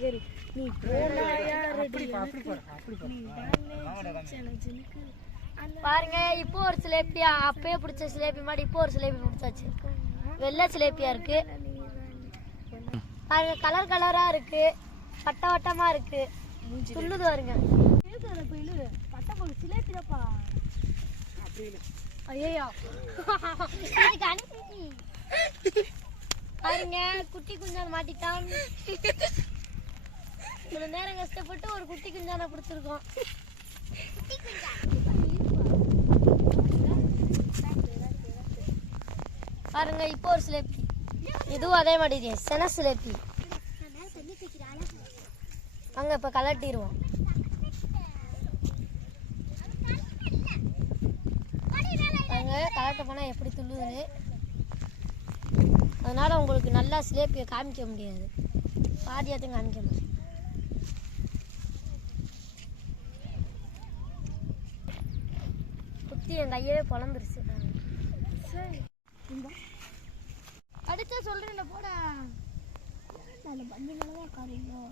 நீ பாருங்க, இப்போ ஒரு சிலேபியா அப்பயே பிடிச்ச சிலேபி மாதிரி இப்போ ஒரு சிலேபி பிடிச்சாச்சு. வெள்ளை சிலேபியா இருக்கு பாருங்க, கலர் கலரா இருக்கு, வட்ட வட்டமா இருக்கு, துள்ளுது வருங்க. ஐயோ பாருங்க, குட்டி குஞ்சான மாட்டிட்டான். ஒரு நேரம் கஷ்டப்பட்டு ஒரு குட்டி குஞ்சான பிடிச்சிருக்கோம். பாருங்க, இப்போ ஒரு சிலேபி, இதுவும் அதே மாதிரி சென சிலேபி. அங்க இப்ப கலட்டிடுவோம். பாருங்க, கலட்ட போனா எப்படி துள்ளுதுன்னு. அதனால உங்களுக்கு நல்லா சிலேபியை காமிக்க முடியாது, பாதியாத்தையும் காமிக்க முடியும். குத்தி என் கையவே பொழந்துருச்சு. அடிச்சா சொல்றேன் போட. நல்ல பண்ணி மேலதான் காரியம்.